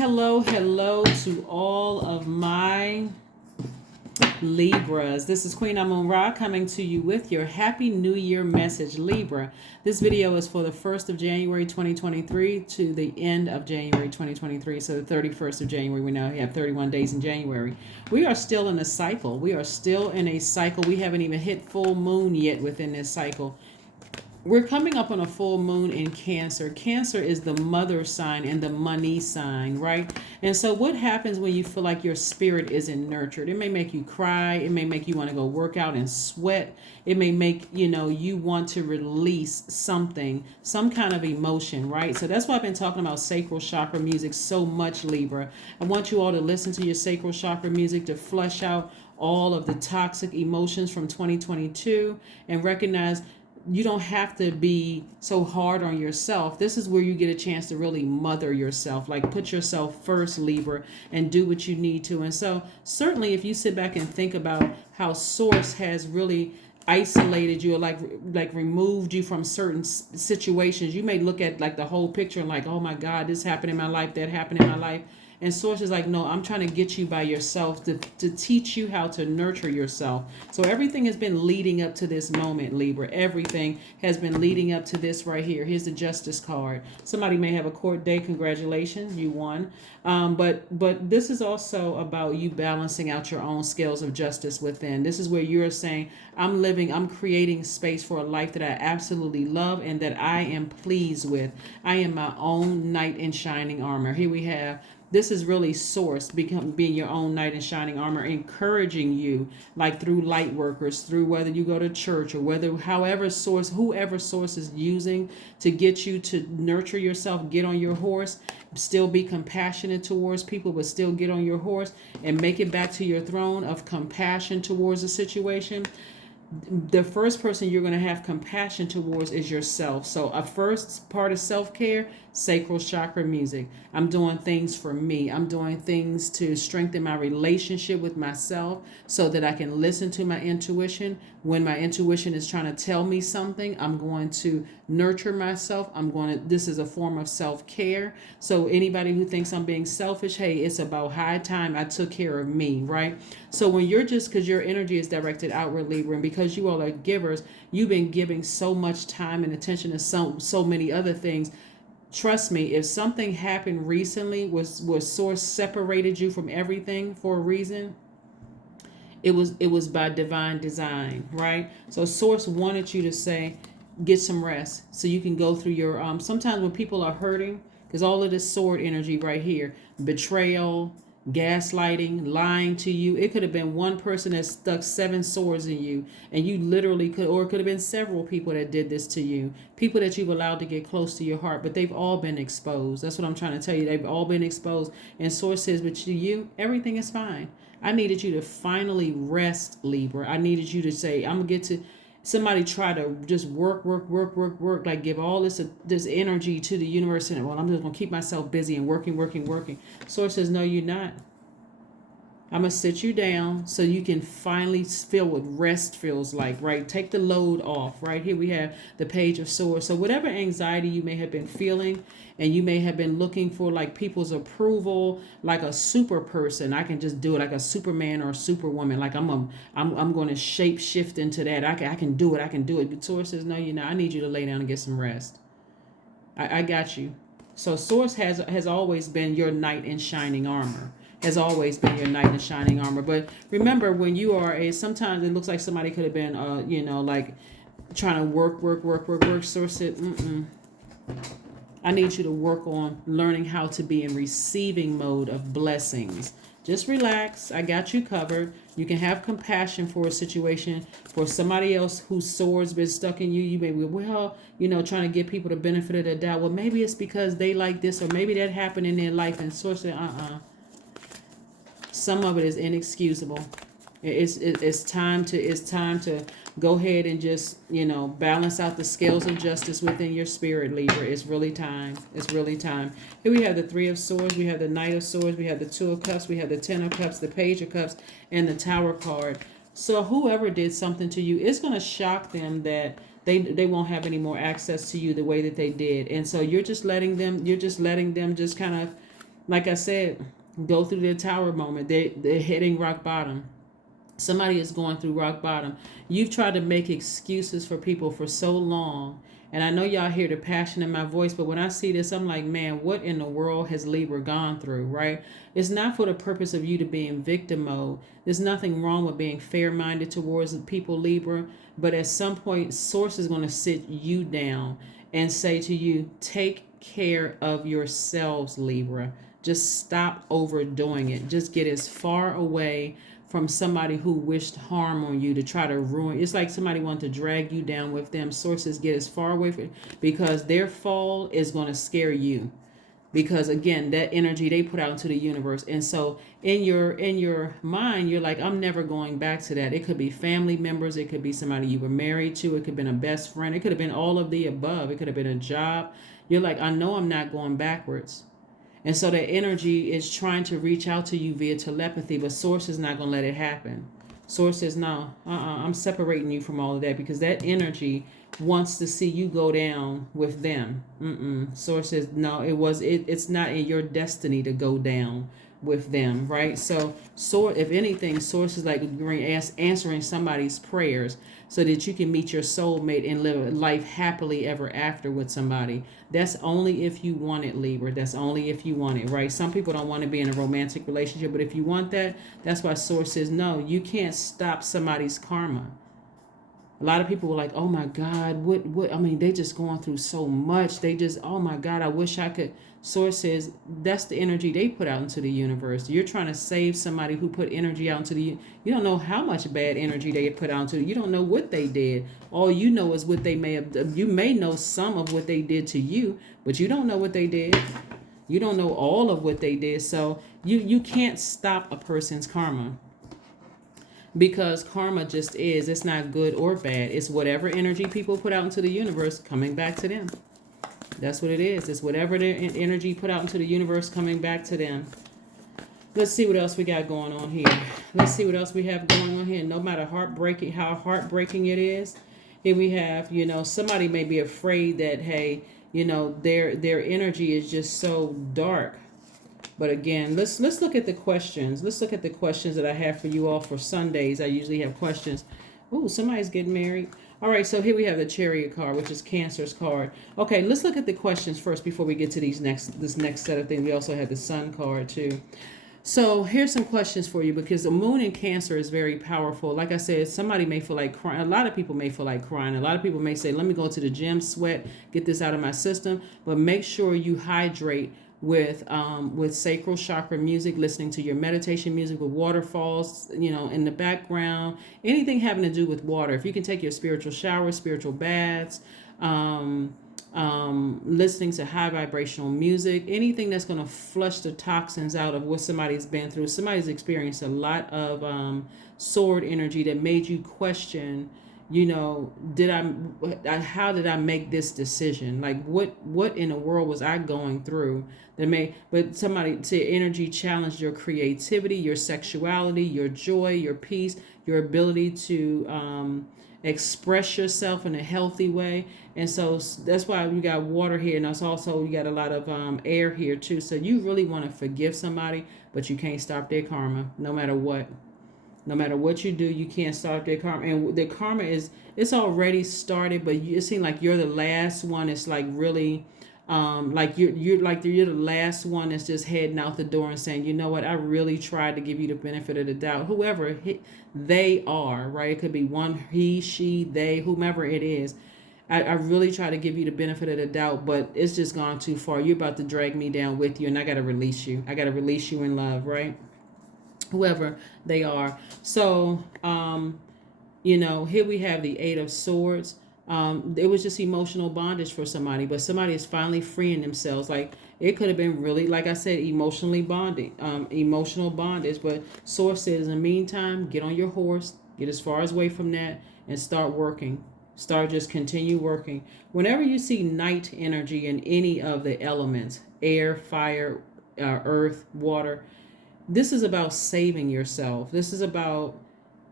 Hello to all of my Libras. This is Queen Amun Ra coming to you with your Happy New Year message, Libra. This video is for the 1st of January 2023 to the end of January 2023. So the 31st of January, we now have 31 days in January. We are still in a cycle. We are still in a cycle. We haven't even hit full moon yet within this cycle. We're coming up on a full moon in Cancer. Cancer is the mother sign and the money sign, right? And so what happens when you feel like your spirit isn't nurtured? It may make you cry. It may make you want to go work out and sweat. It may make, you want to release something, some kind of emotion, right? So that's why I've been talking about sacral chakra music so much, Libra. I want you all to listen to your sacral chakra music to flush out all of the toxic emotions from 2022 and recognize you don't have to be so hard on yourself. This is where you get a chance to really mother yourself, like put yourself first, Libra, and do what you need to. And so certainly if you sit back and think about how Source has really isolated you or like removed you from certain situations, you may look at like the whole picture and like, oh my God, this happened in my life, that happened in my life. And Source is like, no, I'm trying to get you by yourself to teach you how to nurture yourself. So everything has been leading up to this moment, Libra. Everything has been leading up to this right here. Here's the Justice card. Somebody may have a court date. Congratulations, you won. But this is also about you balancing out your own scales of justice within. This is where you're saying, I'm creating space for a life that I absolutely love and that I am pleased with. I am my own knight in shining armor. Here we have, this is really Source being your own knight in shining armor, encouraging you, like through light workers, through whether you go to church or whoever Source is using to get you to nurture yourself, get on your horse, still be compassionate towards people, but still get on your horse and make it back to your throne of compassion towards a situation. The first person you're going to have compassion towards is yourself. So a first part of self-care, sacral chakra music. I'm doing things for me. I'm doing things to strengthen my relationship with myself so that I can listen to my intuition. When my intuition is trying to tell me something, I'm going to nurture myself. This is a form of self-care. So anybody who thinks I'm being selfish, hey, it's about high time I took care of me, right? So when because your energy is directed outward, Libra, and because you all are givers, you've been giving so much time and attention to so many other things. Trust me, if something happened recently where Source separated you from everything for a reason, it was by divine design, right? So Source wanted you to say, get some rest so you can go through your sometimes when people are hurting, because all of this sword energy right here, betrayal, gaslighting, lying to you. It could have been one person that stuck 7 swords in you, and you literally or it could have been several people that did this to you, people that you've allowed to get close to your heart, but they've all been exposed. That's what I'm trying to tell you. They've all been exposed. And Source says, but to you, everything is fine. I needed you to finally rest, Libra. I needed you to say, I'm going to get to somebody try to just work, like give all this energy to the universe and, well, I'm just going to keep myself busy and working. Source says, no, you're not. I'm going to sit you down so you can finally feel what rest feels like, right? Take the load off, right? Here we have the Page of Swords. So whatever anxiety you may have been feeling, and you may have been looking for like people's approval, like a super person, I can just do it like a Superman or a Superwoman. Like I'm going to shape shift into that. I can do it. But Source says, no, you're not. I need you to lay down and get some rest. I got you. So Source has always been your knight in shining armor. Has always been your knight in shining armor. But remember, when you are sometimes it looks like somebody could have been, like trying to work. Source said, I need you to work on learning how to be in receiving mode of blessings. Just relax. I got you covered. You can have compassion for a situation, for somebody else whose sword's been stuck in you. You may be, trying to give people the benefit of the doubt. Well, maybe it's because they like this, or maybe that happened in their life. And Source said, Some of it is inexcusable. It's time to go ahead and just, balance out the scales of justice within your spirit, Libra. It's really time. Here we have the 3 of Swords. We have the Knight of Swords. We have the 2 of Cups. We have the 10 of Cups, the Page of Cups, and the Tower card. So whoever did something to you, it's going to shock them that they won't have any more access to you the way that they did. And so you're just letting them just kind of Like I said, go through their tower moment. They're hitting rock bottom. Somebody is going through rock bottom. You've tried to make excuses for people for so long. And I know y'all hear the passion in my voice, but when I see this, I'm like, man, what in the world has Libra gone through, right? It's not for the purpose of you to be in victim mode. There's nothing wrong with being fair minded towards people, Libra. But at some point, Source is going to sit you down and say to you, take care of yourselves, Libra. Just stop overdoing it. Just get as far away from somebody who wished harm on you to try to ruin. It's like somebody wanted to drag you down with them. Sources, get as far away from, because their fall is going to scare you, because again, that energy they put out into the universe. And so in your mind, you're like, I'm never going back to that. It could be family members, it could be somebody you were married to, it could have been a best friend, it could have been all of the above, it could have been a job. You're like, I know I'm not going backwards. And so that energy is trying to reach out to you via telepathy, but Source is not going to let it happen. Source says, no, I'm separating you from all of that, because that energy wants to see you go down with them. Source says, no, it's not in your destiny to go down with them, right? So, if anything, Source is like answering somebody's prayers so that you can meet your soulmate and live a life happily ever after with somebody. That's only if you want it, Libra. That's only if you want it, right? Some people don't want to be in a romantic relationship, but if you want that, that's why Source says, no, you can't stop somebody's karma. A lot of people were like, oh my God, what, I mean, they just going through so much. They just, oh my God, I wish I could. Source says, that's the energy they put out into the universe. You're trying to save somebody who put energy out into the, you don't know how much bad energy they put out into, you don't know what they did. All you know is what they may have, you may know some of what they did to you, but you don't know what they did. You don't know all of what they did. So you can't stop a person's karma. Because karma just is. It's not good or bad. It's whatever energy people put out into the universe coming back to them. That's what it is. It's whatever their energy put out into the universe coming back to them. Let's see what else we got going on here. Let's see what else we have going on here. No matter how heartbreaking it is, here we have, somebody may be afraid that, hey, their energy is just so dark. But again, let's look at the questions. Let's look at the questions that I have for you all for Sundays. I usually have questions. Ooh, somebody's getting married. All right, so here we have the Chariot card, which is Cancer's card. Okay, let's look at the questions first before we get to this next set of things. We also have the Sun card too. So here's some questions for you, because the moon in Cancer is very powerful. Like I said, somebody may feel like crying. A lot of people may feel like crying. A lot of people may say, let me go to the gym, sweat, get this out of my system. But make sure you hydrate with sacral chakra music, listening to your meditation music with waterfalls, in the background, anything having to do with water. If you can take your spiritual showers, spiritual baths, listening to high vibrational music, anything that's going to flush the toxins out of what somebody's been through. Somebody's experienced a lot of sword energy that made you question, how did I make this decision? Like what in the world was I going through that made, but somebody to energy challenged your creativity, your sexuality, your joy, your peace, your ability to express yourself in a healthy way. And so that's why we got water here, and that's also you got a lot of air here too. So you really want to forgive somebody, but you can't stop their karma no matter what. No matter what you do, you can't stop their karma. And the karma it's already started, but it seems like you're the last one. It's like really, like you're the last one that's just heading out the door and saying, you know what, I really tried to give you the benefit of the doubt. Whoever they are, right? It could be one, he, she, they, whomever it is. I really try to give you the benefit of the doubt, but it's just gone too far. You're about to drag me down with you, and I got to release you. I got to release you in love, right? Whoever they are. So, here we have the Eight of Swords. It was just emotional bondage for somebody, but somebody is finally freeing themselves. Like it could have been really, like I said, emotional bondage. But Source says, in the meantime, get on your horse, get as far away from that, and start working. Just continue working. Whenever you see night energy in any of the elements, air, fire, earth, water, this is about saving yourself. This is about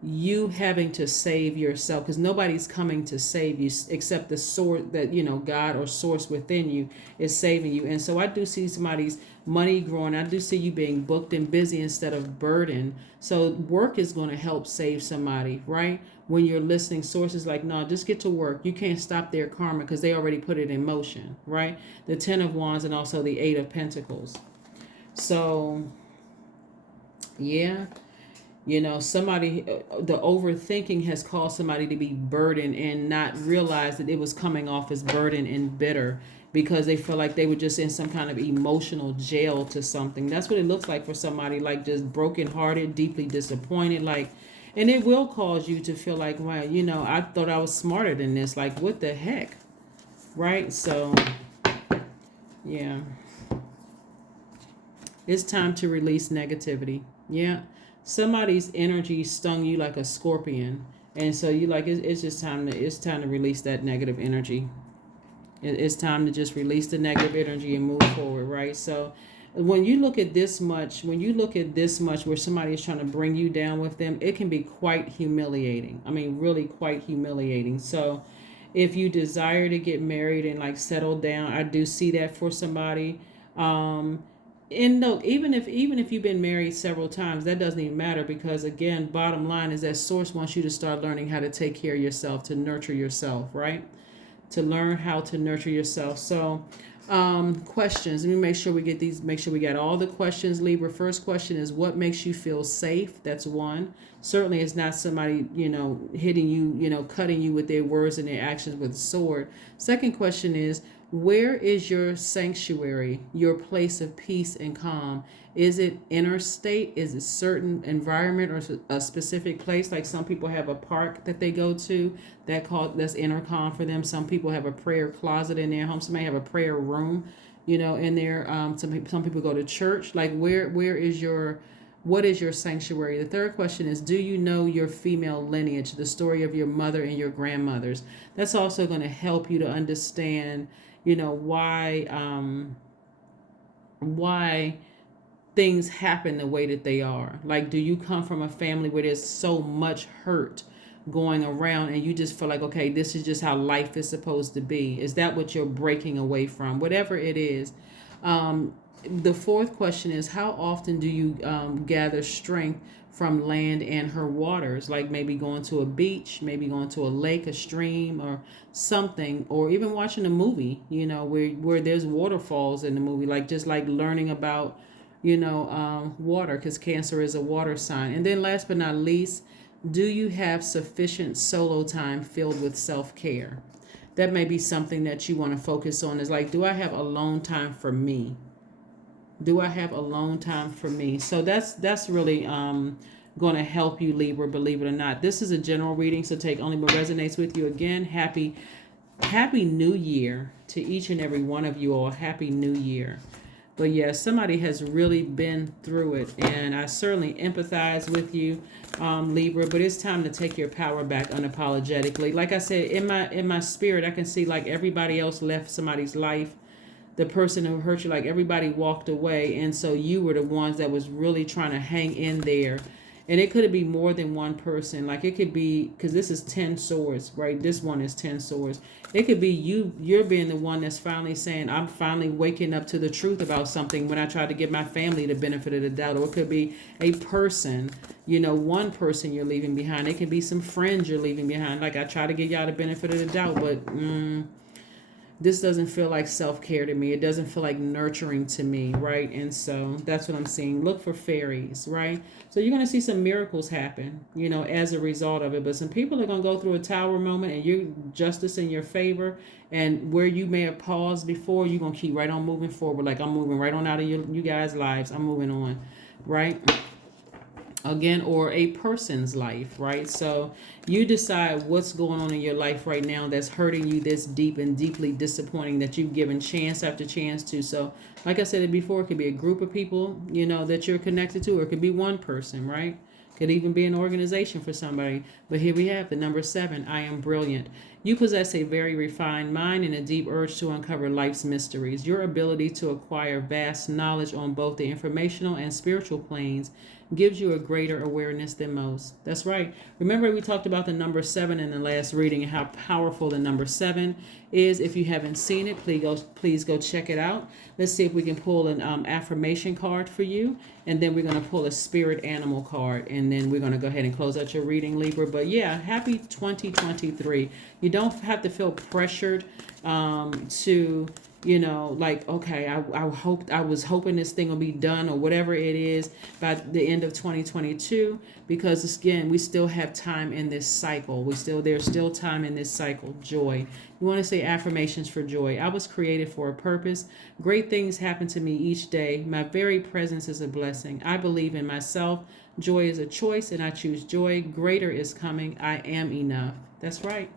you having to save yourself, because nobody's coming to save you except the source, that God or source within you is saving you. And so I do see somebody's money growing. I do see you being booked and busy instead of burdened. So work is going to help save somebody, right? When you're listening, sources like, no, just get to work. You can't stop their karma because they already put it in motion, right? The 10 of Wands and also the 8 of Pentacles. So yeah, somebody, the overthinking has caused somebody to be burdened and not realize that it was coming off as burden and bitter, because they feel like they were just in some kind of emotional jail to something. That's what it looks like for somebody, like just brokenhearted, deeply disappointed, like, and it will cause you to feel like, wow, I thought I was smarter than this. Like, what the heck? Right? So, yeah. It's time to release negativity. Yeah. Somebody's energy stung you like a scorpion. And so you like, it's just it's time to release that negative energy. It's time to just release the negative energy and move forward, right? So when you look at this much, where somebody is trying to bring you down with them, it can be quite humiliating. I mean, really quite humiliating. So if you desire to get married and like settle down, I do see that for somebody. And no, even if you've been married several times, that doesn't even matter, because again, bottom line is that source wants you to start learning how to take care of yourself, to nurture yourself, right? To learn how to nurture yourself. So questions, let me make sure we got all the questions, Libra. First question is, what makes you feel safe? That's one. Certainly it's not somebody hitting you, cutting you with their words and their actions with a sword. Second question is, where is your sanctuary, your place of peace and calm? Is it inner state? Is it certain environment or a specific place? Like some people have a park that they go to that's inner calm for them. Some people have a prayer closet in their home. Some may have a prayer room, in there. Some people go to church. Like what is your sanctuary? The third question is, do you know your female lineage, the story of your mother and your grandmothers? That's also going to help you to understand, why things happen the way that they are. Like, do you come from a family where there's so much hurt going around and you just feel like, okay, this is just how life is supposed to be? Is that what you're breaking away from? Whatever it is. The fourth question is, how often do you gather strength from land and her waters? Like maybe going to a beach, maybe going to a lake, a stream, or something, or even watching a movie, where there's waterfalls in the movie, like just like learning about, water, because Cancer is a water sign. And then last but not least, do you have sufficient solo time filled with self-care? That may be something that you want to focus on, is like, do I have alone time for me? Do I have alone time for me? So that's really going to help you, Libra, believe it or not. This is a general reading, so take only what resonates with you. Again, happy New Year to each and every one of you all. Happy New Year. But yeah, somebody has really been through it, and I certainly empathize with you, Libra. But it's time to take your power back unapologetically. Like I said, in my spirit, I can see like everybody else left somebody's life. The person who hurt you, like everybody walked away, and so you were the ones that was really trying to hang in there. And it could be more than one person. Like it could be, because this is 10 swords, right? This one is 10 swords. It could be you're being the one that's finally saying, I'm finally waking up to the truth about something, when I tried to give my family the benefit of the doubt. Or it could be a person, one person you're leaving behind. It could be some friends you're leaving behind. Like I try to give y'all the benefit of the doubt, but this doesn't feel like self-care to me. It doesn't feel like nurturing to me, right? And so that's what I'm seeing. Look for fairies, right? So you're going to see some miracles happen, as a result of it. But some people are going to go through a tower moment, and you're justice in your favor. And where you may have paused before, you're going to keep right on moving forward. Like, I'm moving right on out of you guys' lives. I'm moving on, right? Again, or a person's life, right? So you decide what's going on in your life right now that's hurting you this deep and deeply disappointing, that you've given chance after chance to. So like I said before, it could be a group of people, that you're connected to, or it could be one person, right? Could even be an organization for somebody. But here we have the number 7. I am brilliant. You possess a very refined mind and a deep urge to uncover life's mysteries. Your ability to acquire vast knowledge on both the informational and spiritual planes gives you a greater awareness than most. That's right. Remember, we talked about the number 7 in the last reading and how powerful the number 7 is. If you haven't seen it, please go check it out. Let's see if we can pull an affirmation card for you, and then we're going to pull a spirit animal card, and then we're going to go ahead and close out your reading, Libra. But yeah, happy 2023. You don't have to feel pressured to, like, okay, I was hoping this thing will be done or whatever it is by the end of 2022, because again, we still have time in this cycle. There's still time in this cycle. Joy. You want to say affirmations for joy. I was created for a purpose. Great things happen to me each day. My very presence is a blessing. I believe in myself. Joy is a choice, and I choose joy. Greater is coming. I am enough. That's right.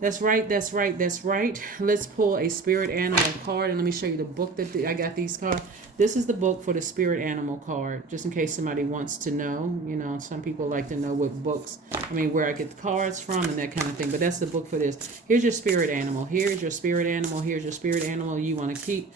That's right. That's right. That's right. Let's pull a spirit animal card, and let me show you the book that I got these cards. This is the book for the spirit animal card, just in case somebody wants to know. Some people like to know what books, where I get the cards from and that kind of thing. But that's the book for this. Here's your spirit animal. Here's your spirit animal. Here's your spirit animal you want to keep.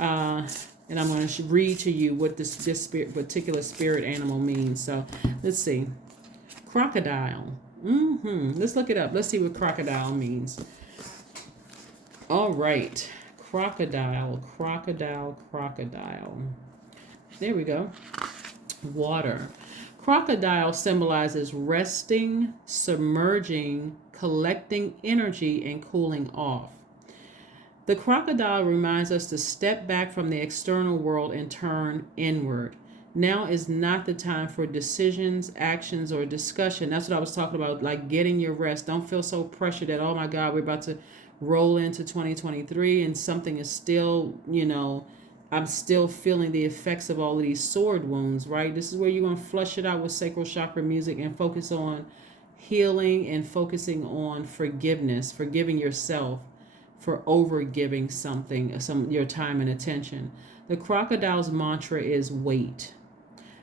And I'm going to read to you what this particular spirit animal means. So let's see. Crocodile. Let's look it up. Let's see what crocodile means. All right. Crocodile. There we go. Water. Crocodile symbolizes resting, submerging, collecting energy, and cooling off. The crocodile reminds us to step back from the external world and turn inward. Now is not the time for decisions, actions, or discussion. That's what I was talking about, like getting your rest. Don't feel so pressured that, oh my God, we're about to roll into 2023 and something is still, I'm still feeling the effects of all of these sword wounds, right? This is where you're going to flush it out with sacral chakra music and focus on healing and focusing on forgiveness, forgiving yourself for overgiving your time and attention. The crocodile's mantra is wait.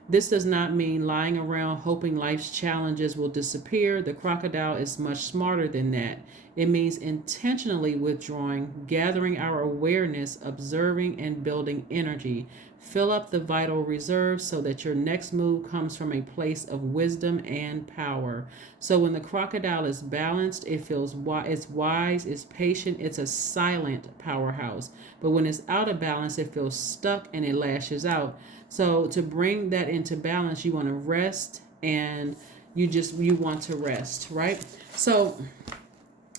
This does not mean lying around hoping life's challenges will disappear. The crocodile is much smarter than that. It means intentionally withdrawing, gathering our awareness, observing, and building energy. Fill up the vital reserves so that your next move comes from a place of wisdom and power. So when the crocodile is balanced, it's wise, it's patient, it's a silent powerhouse. But when it's out of balance, it feels stuck and it lashes out. So to bring that into balance, you want to rest, and you want to rest, right? So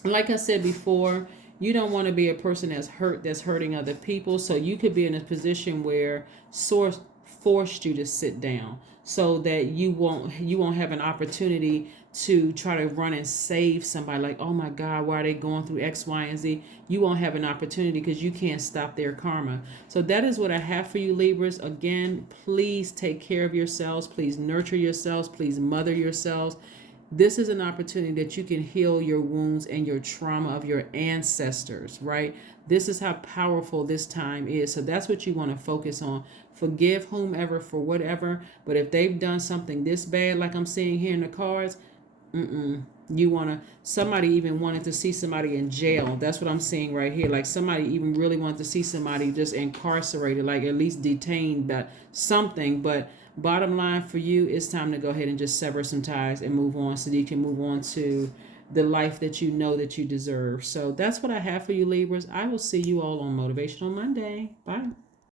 like I said before, you don't want to be a person that's hurting other people. So you could be in a position where source forced you to sit down so that you won't have an opportunity to try to run and save somebody, like, oh my God, why are they going through X, Y, and Z? You won't have an opportunity because you can't stop their karma. So that is what I have for you, Libras. Again, please take care of yourselves. Please nurture yourselves. Please mother yourselves. This is an opportunity that you can heal your wounds and your trauma of your ancestors, right? This is how powerful this time is. So that's what you want to focus on. Forgive whomever for whatever. But if they've done something this bad, like I'm seeing here in the cards, somebody even wanted to see somebody in jail. That's what I'm seeing right here. Like somebody even really wanted to see somebody just incarcerated, like at least detained, but something. But bottom line for you, it's time to go ahead and just sever some ties and move on so that you can move on to the life that you know that you deserve. So that's what I have for you, Libras. I will see you all on Motivational Monday. Bye.